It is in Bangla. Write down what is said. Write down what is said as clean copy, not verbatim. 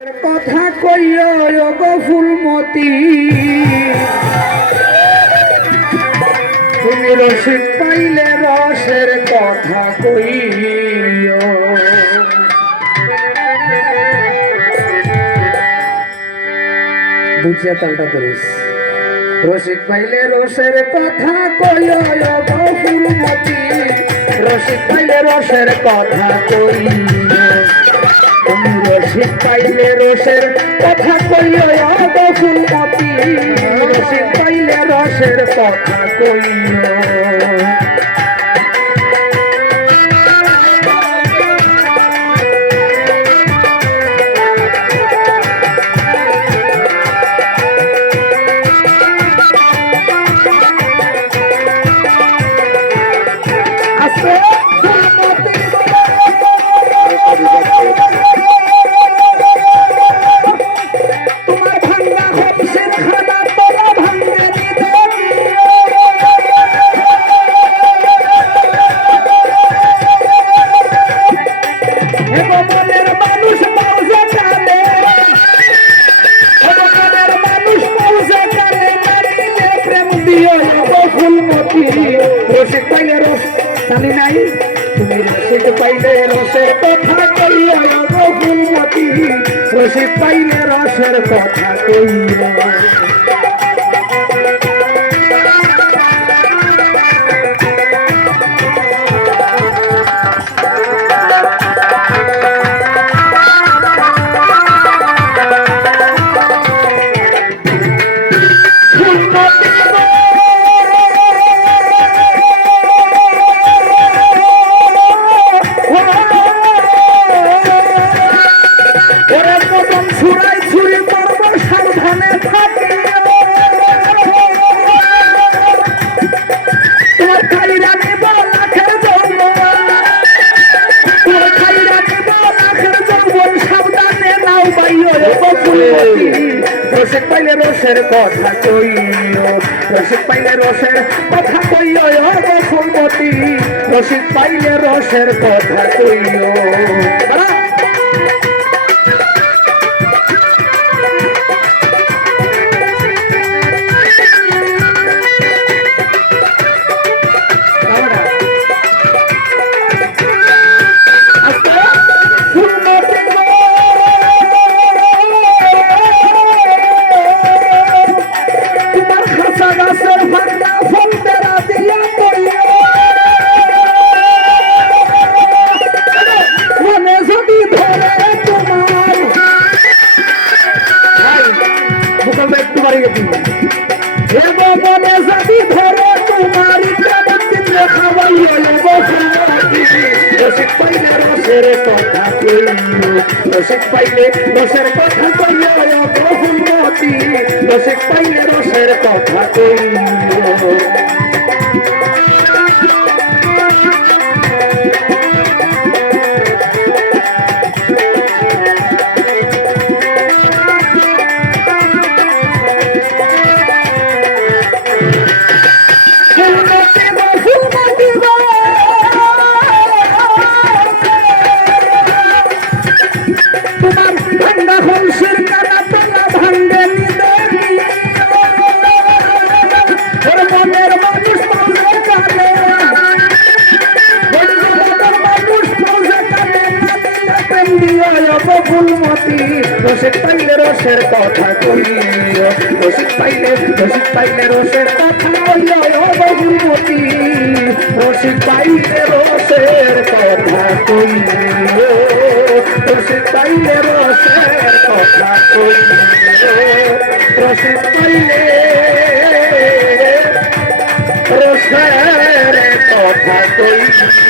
কথা কইও গো ফুলমতি, তুমি রসিক পাইলে রসের কথা কইও। বুঝিয়া তালটা ধরিস। রসিক পাইলে রসের কথা কইও গো ফুলমতি, রসিক পাইলে রসের কথা কইও। তুমি রসিক পাইলে রসের কথা কইও গো ফুলমতি, রসিক পাইলে রসের কথা কইও। রসিক পাইলে রস জানি নাই, তুমি রসিক পাইলে রসের কথা কইয়া গো ফুলমতি, রসিক পাইলে রসের কথা কইয়া। রসিক পাইলে রসের কথা কইও, রসিক পাইলে রসের কথা কইও গো ফুলমতি, রসিক পাইলে রসের কথা কইও। রসিক পাইলে রসের কথা কইও, রসিক পাইলে রসের কথা কইও গো ফুলমতি, রসিক পাইলে রসের কথা কইও। ফুলমতি রসিক পাইলে রসের কথা কইও, রসিক পাইলে রসের কথা কইও গো ফুলমতি, রসিক পাইলে রসের কথা কইও, রসিক পাইলে রসের কথা কইও, রসিক পাইলে রসের কথা কইও।